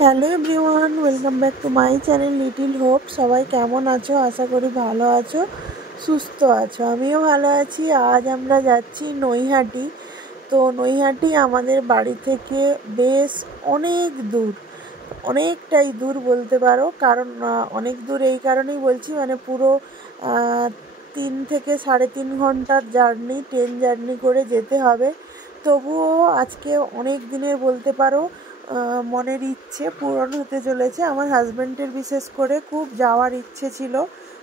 Hello everyone, welcome back to my channel little hope. সবাই কেমন আছো? আশা করি ভালো আছো, সুস্থ আছো। আমিও ভালো আছি। আজ আমরা যাচ্ছি নৈহাটি। তো নৈহাটি আমাদের বাড়ি থেকে বেশ অনেক দূর, অনেকটাই দূর বলতে পারো। কারণ অনেক দূর এই কারণেই বলছি, মানে পুরো 3 থেকে 3.5 ঘন্টার জার্নি, ট্রেন জার্নি করে যেতে হবে। তবুও আজকে অনেক দিনের বলতে পারো মনের ইচ্ছে পূরণ হতে চলেছে। আমার হাজব্যান্ডের বিশেষ করে খুব যাওয়ার ইচ্ছে ছিল।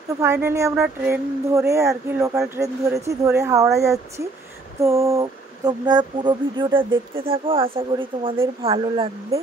তো ফাইনালি আমরা ট্রেন ধরে আর কি, লোকাল ট্রেন ধরে হাওড়া যাচ্ছি। তো তোমরা পুরো ভিডিওটা দেখতে থাকো, আশা করি তোমাদের ভালো লাগবে।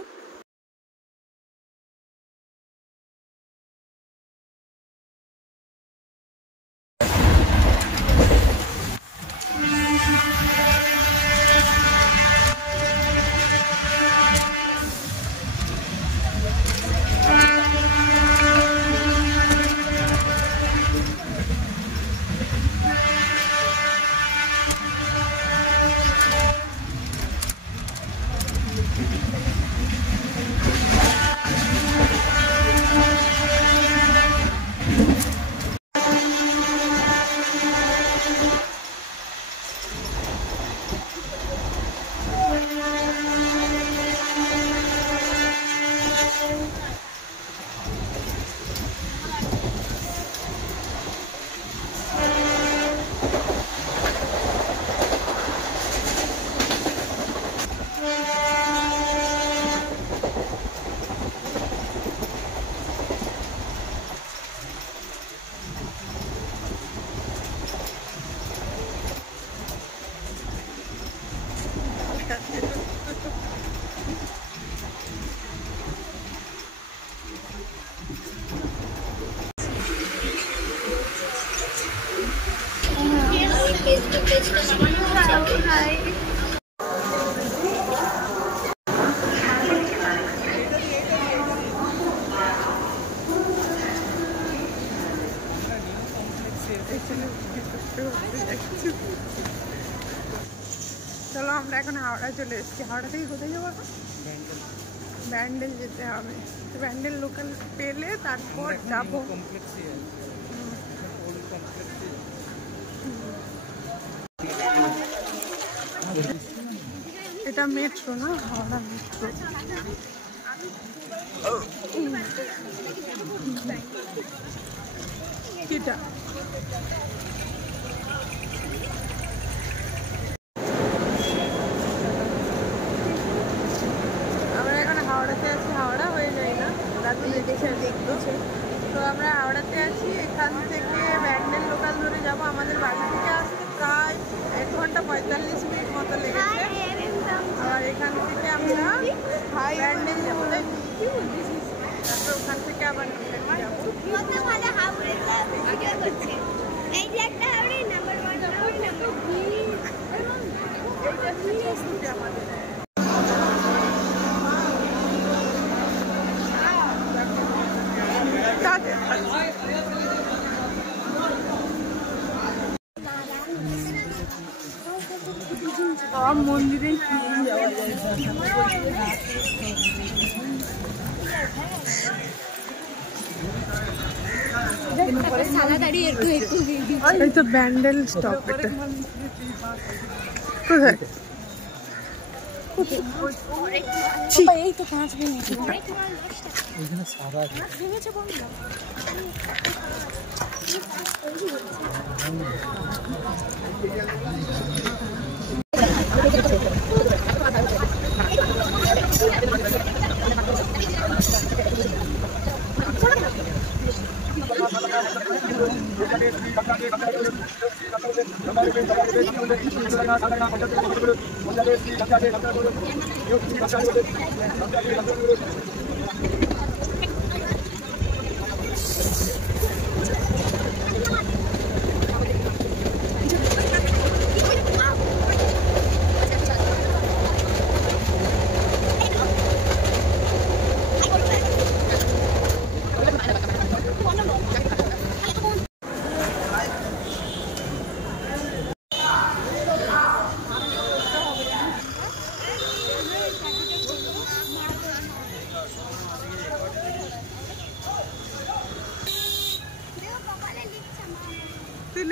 চলো, আমরা এখন হাওড়া চলে এসেছি। হাওড়া থেকে কোথায় যাবো? ব্যান্ডেল যেতে হবে। তো ব্যান্ডেল লোকাল পেলে তারপর যাবো। এটা মেট্রো না, হাওড়া মেট্রো। কিটা আমরা এখন হাওড়াতে আছি। হাওড়া হয়ে যায় না, রাতে দেখতেছে। তো আমরা হাওড়াতে আছি। এখান থেকে ব্যান্ডেল লোকাল ধরে যাব। আমাদের বাড়ি থেকে আসতে প্রায় 1 ঘন্টা 45 মিনিট মতো লেগেছে। আর এখান থেকে আমরা ব্যান্ডেল যাবো, তাই তারপর ওখান থেকে আবার যাবো। সব মন্দিরে যাওয়া যায়। এই তো ব্যান্ডেল স্টপ। এটা কোথায়? এই তো 5 মিনিট।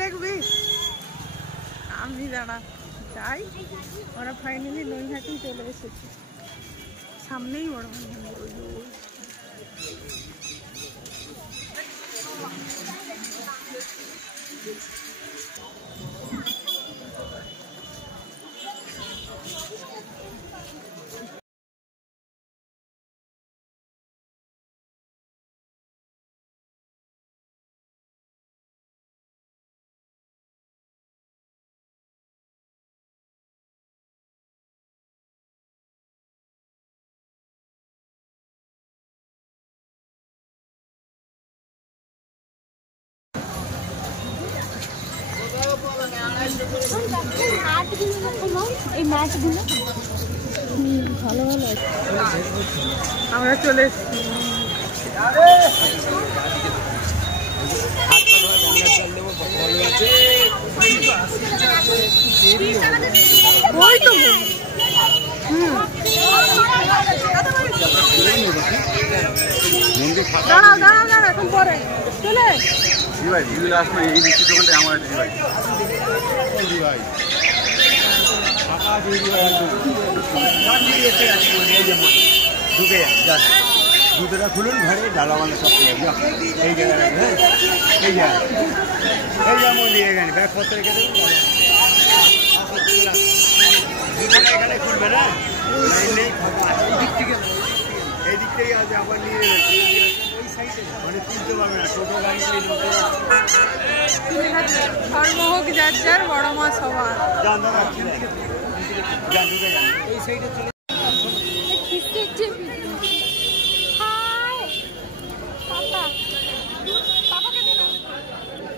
দেখবি? আমি দাঁড়া যাই। ওরা ফাইনালি নৈহাটি চলে এসেছে, সামনেই বড় মন্দির। ভালো ভালো আমরা চলে এসেছি। ওই তো দাঁড়াও দাঁড়াও দাঁড়াও, এখন পরে চলে ভাই। ভিডিও লাস্ট না, এই নিচে দোকানটা আমার ভাই। ভাই ফাঁকা ভিডিও ঢুকে যান, জুতোটা খুলুন ঘরে, ডালামালা সব এই জায়গায়, এই জায়গায় এই যেমন দিয়ে গেলেন ব্যাগপত্র রেখে দেবেন। জুতোটা এখানে খুলবে না, নেই এই দিক থেকেই আছে, আবার নিয়ে ওই সাইডে মানে তুলতে পারবে না, টোটো গাড়ি সর্বভোগ যার যার, বড় মা সবার। যান দাদা, যান ঢুকে যান এই সাইডে চলে।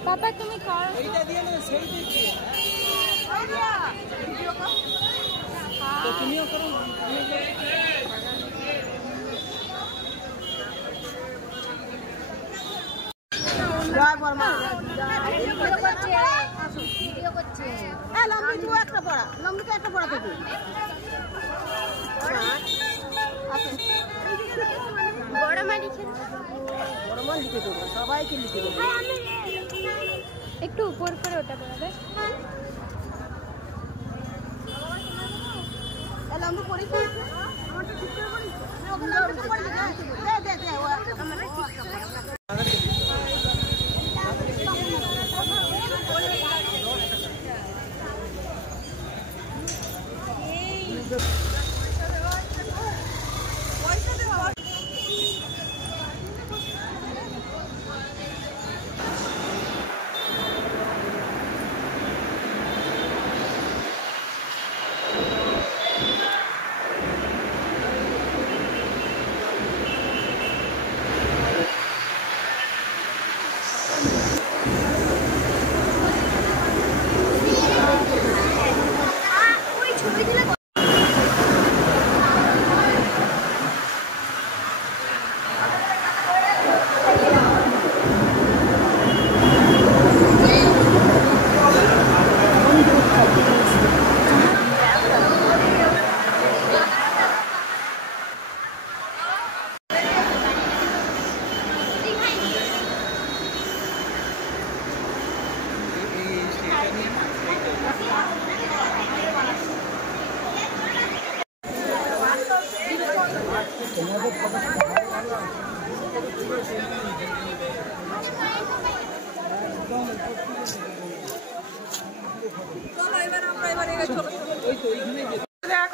পাপা তুমি কর, এইটা দিয়ে না সেই দিকে ভিডিও কর তো তুমিও করো। জয় বর্মা ভিডিও করছে। লম্বি তুই একটা পড়া, লম্বিকে একটা পড়া থেকে বড় মা লিখে, বড় মা লিখে দেবো, সবাইকে লিখে দেবো। একটু উপর করে ওটা পড়াবে। লম্বি পড়ি আমারটা ঠিক করে পড়ি, ওখানে লম্বি পড়ি দে দে দে ও আমরা ঠিক করে।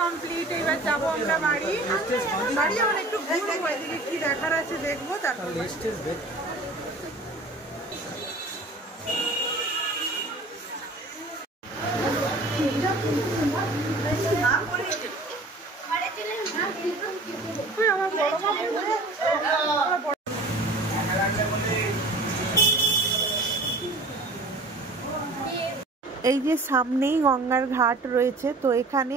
কমপ্লিট, এবার যাবো আমরা বাড়ি। বাড়ি আমার একটু ঘুরবো, এদিকে কি দেখার আছে দেখবো, তারপর এই যে সামনেই গঙ্গার ঘাট রয়েছে, তো এখানে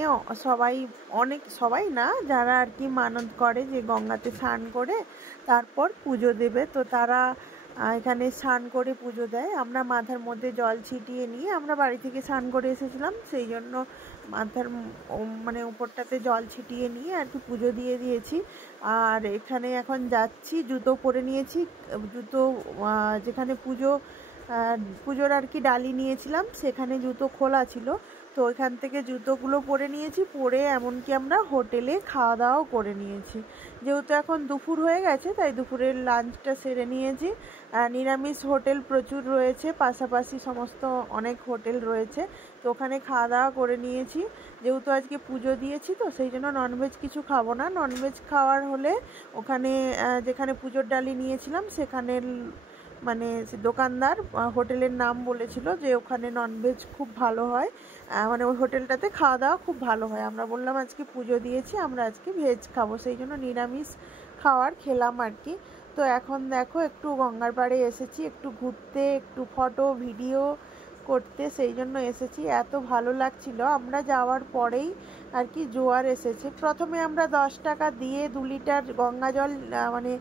সবাই না, যারা আর কি মানত করে যে গঙ্গাতে স্নান করে তারপর পুজো দেবে, তো তারা এখানে স্নান করে পুজো দেয়। আমরা মাথার মধ্যে জল ছিটিয়ে নিয়ে আমরা বাড়ি থেকে স্নান করে এসেছিলাম, সেই জন্য মাথার মানে উপরটাতে জল ছিটিয়ে নিয়ে আর কি পুজো দিয়ে দিয়েছি। আর এখানে এখন যাচ্ছি, জুতো পরে নিয়েছি, জুতো যেখানে পুজো পুজোর আর কি ডালি নিয়েছিলাম, সেখানে জুতো খোলা ছিল, তো ওইখান থেকে জুতোগুলো পরে নিয়েছি, পরে এমনকি আমরা হোটেলে খাওয়া দাওয়াও করে নিয়েছি। যেহেতু এখন দুপুর হয়ে গেছে তাই দুপুরের লাঞ্চটা সেরে নিয়েছি। নিরামিষ হোটেল প্রচুর রয়েছে, পাশাপাশি সমস্ত অনেক হোটেল রয়েছে, তো ওখানে খাওয়া দাওয়া করে নিয়েছি। যেহেতু আজকে পুজো দিয়েছি তো সেই জন্য ননভেজ কিছু খাবো না। ননভেজ খাওয়ার হলে ওখানে যেখানে পুজোর ডালি নিয়েছিলাম সেখানে মানে দোকানদার হোটেলের নাম বলেছিল যে ওখানে ননভেজ খুব ভালো হয়, মানে ওই হোটেলটাতে খাওয়া দাওয়া খুব ভালো হয়। আমরা বললাম আজকে পুজো দিয়েছি, আমরা আজকে ভেজ খাবো, সেই জন্য নিরামিষ খাওয়ার খেলাম আর কি। তো এখন দেখো একটু গঙ্গার পাড়ে এসেছি, একটু ঘুরতে, একটু ফটো ভিডিও করতে, সেই জন্য এসেছি। এত ভালো লাগছিল। আমরা যাওয়ার পরেই আর কি জোয়ার এসেছে। প্রথমে আমরা 10 টাকা দিয়ে 2 লিটার গঙ্গা জল মানে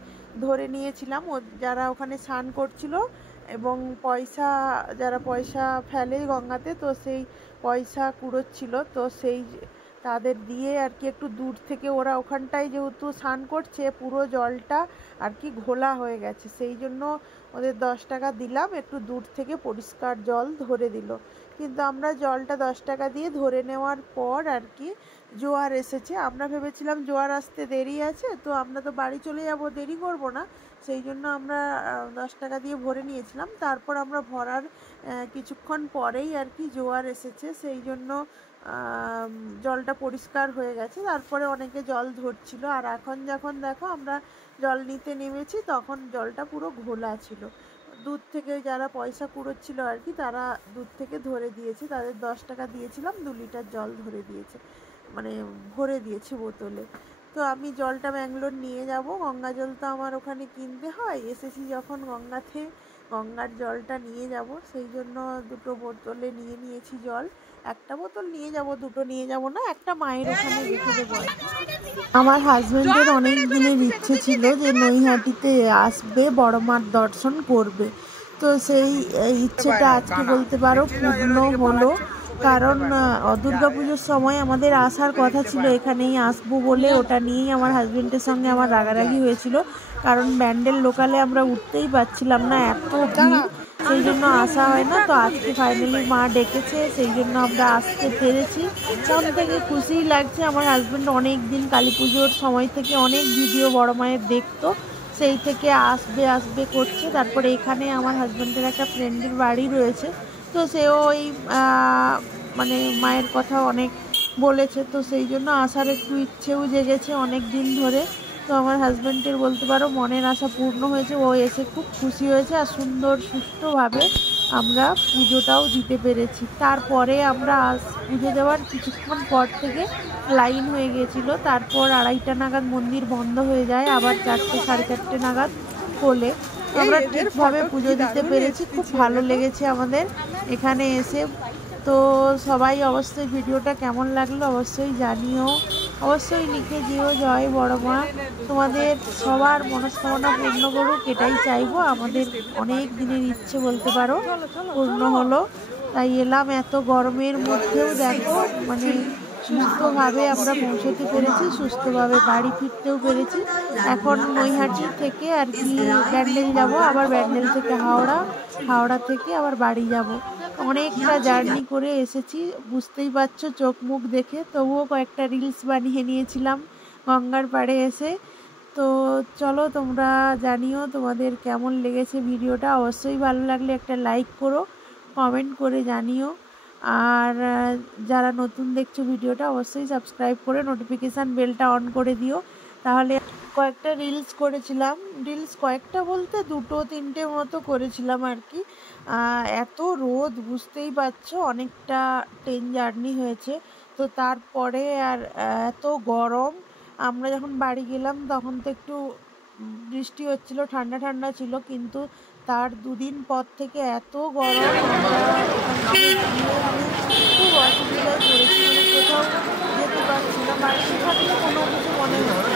ধরে নিয়েছিলাম যারা ওখানে স্নান করছিল, এবং যারা পয়সা ফেলে গঙ্গাতে, তো সেই পয়সা কুড়োচ্ছিল, তো সেই তাদের দিয়ে আর কি একটু দূর থেকে, ওরা ওখানটায় যেহেতু স্নান করছে পুরো জলটা আর কি ঘোলা হয়ে গেছে, সেই জন্য ওদের 10 টাকা দিলাম, একটু দূর থেকে পরিষ্কার জল ধরে দিল। কিন্তু আমরা জলটা 10 টাকা দিয়ে ধরে নেওয়ার পর আর কি জোয়ার এসেছে। আমরা ভেবেছিলাম জোয়ার আসতে দেরি আছে, তো আমরা তো বাড়ি চলে যাব, দেরি করব না, সেই জন্য আমরা 10 টাকা দিয়ে ভরে নিয়েছিলাম। তারপর আমরা ভরার কিছুক্ষণ পরেই আর কি জোয়ার এসেছে, সেই জন্য জলটা পরিষ্কার হয়ে গেছে। তারপরে অনেকে জল ধরছিল, আর এখন যখন দেখো আমরা জল নিতে নেমেছি তখন জলটা পুরো ঘোলা ছিল। দূর থেকে যারা পয়সা কুড়োচ্ছিল আর কি, তারা দূর থেকে ধরে দিয়েছে, তাদের 10 টাকা দিয়েছিলাম, 2 লিটার জল ধরে দিয়েছে, মানে ভরে দিয়েছে বোতলে। তো আমি জলটা ব্যাঙ্গালোর নিয়ে যাব, গঙ্গা জল তো আমার ওখানে কিনতে হয়, এসেছি যখন গঙ্গাতে, গঙ্গার জলটা নিয়ে যাব, সেই জন্য 2টো বোতলে নিয়ে নিয়েছি জল। একটা বোতল নিয়ে যাব, 2টো নিয়ে যাব না, একটা মায়ের ওখানে রেখে দেবো। আমার হাজবেন্ডের অনেক দিনের ইচ্ছে ছিল যে নৈহাটিতে আসবে, বড় মার দর্শন করবে, তো সেই ইচ্ছেটা আজকে বলতে পারো পূর্ণ হলো। কারণ দুর্গাপুজোর সময় আমাদের আসার কথা ছিল, এখানেই আসবো বলে, ওটা নিয়েই আমার হাজবেন্ডের সঙ্গে আমার রাগারাগি হয়েছিল, কারণ ব্যান্ডেল লোকালে আমরা উঠতেই পারছিলাম না, এত ভিড়, সেই জন্য আসা হয় না। তো আজকে ফাইনালি মা ডেকেছে, সেই জন্য আমরা আসতে পেরেছি। সব থেকে খুশিই লাগছে। আমার হাজব্যান্ড অনেক দিন কালী পুজোর সময় থেকে অনেক ভিডিও বড় মায়ের দেখতো, সেই থেকে আসবে আসবে করছে। তারপরে এখানে আমার হাজব্যান্ডের একটা ফ্রেন্ডের বাড়ি রয়েছে, তো সেও ওই মানে মায়ের কথা অনেক বলেছে, তো সেই জন্য আসার একটু ইচ্ছেও জেগেছে অনেক দিন ধরে। তো আমার হাজব্যান্ডের বলতে পারো মনের আশা পূর্ণ হয়েছে, ও এসে খুব খুশি হয়েছে, আর সুন্দর সুষ্ঠুভাবে আমরা পুজোটাও দিতে পেরেছি। তারপরে আমরা পুজো দেওয়ার কিছুক্ষণ পর থেকে লাইন হয়ে গিয়েছিল, তারপর 2:30 নাগাদ মন্দির বন্ধ হয়ে যায়, আবার 4টে 4:30 নাগাদ খোলে। আমরা ঠিকভাবে পুজো দিতে পেরেছি, খুব ভালো লেগেছে আমাদের এখানে এসে। তো সবাই অবশ্যই ভিডিওটা কেমন লাগলো অবশ্যই জানিও, অবশ্যই লিখে দিও। জয় বড় মা, তোমাদের সবার মনস্কামনা পূর্ণ করুক, এটাই চাইবো। আমাদের অনেক দিনের ইচ্ছে বলতে পারো পূর্ণ হলো, তাই এলাম। এত গরমের মধ্যেও দেখো মানে সুস্থভাবে আমরা পৌঁছতে পেরেছি, সুস্থভাবে বাড়ি ফিরতেও পেরেছি। এখন নৈহাটি থেকে আর কি ব্যান্ডেল যাব, আবার ব্যান্ডেল থেকে হাওড়া থেকে আবার বাড়ি যাব। অনেকটা জার্নি করে এসেছি, বুঝতেই পারছো চোখ মুখ দেখে। তবুও কয়েকটা রিলস বানিয়ে নিয়েছিলাম গঙ্গার পাড়ে এসে। তো চলো তোমরা জানিও তোমাদের কেমন লেগেছে ভিডিওটা, অবশ্যই ভালো লাগলে একটা লাইক করো, কমেন্ট করে জানিও। আর যারা নতুন দেখছো ভিডিওটা অবশ্যই সাবস্ক্রাইব করে নোটিফিকেশান বেলটা অন করে দিও, তাহলে কয়েকটা রিলস করেছিলাম, রিলস কয়েকটা বলতে 2-3টে মতো করেছিলাম আর কি। এত রোদ বুঝতেই পারছো, অনেকটা ট্রেন জার্নি হয়েছে, তো তারপরে আর এত গরম। আমরা যখন বাড়ি গেলাম তখন তো একটু বৃষ্টি হচ্ছিল, ঠান্ডা ঠান্ডা ছিল, কিন্তু তার 2 দিন পর থেকে এত গরম, আমরা খুব অসুবিধায় পড়েছি, মানে কোথাও যেতে পারছি না, বাড়িতে থাকলে কোনো কিছু মনে হয়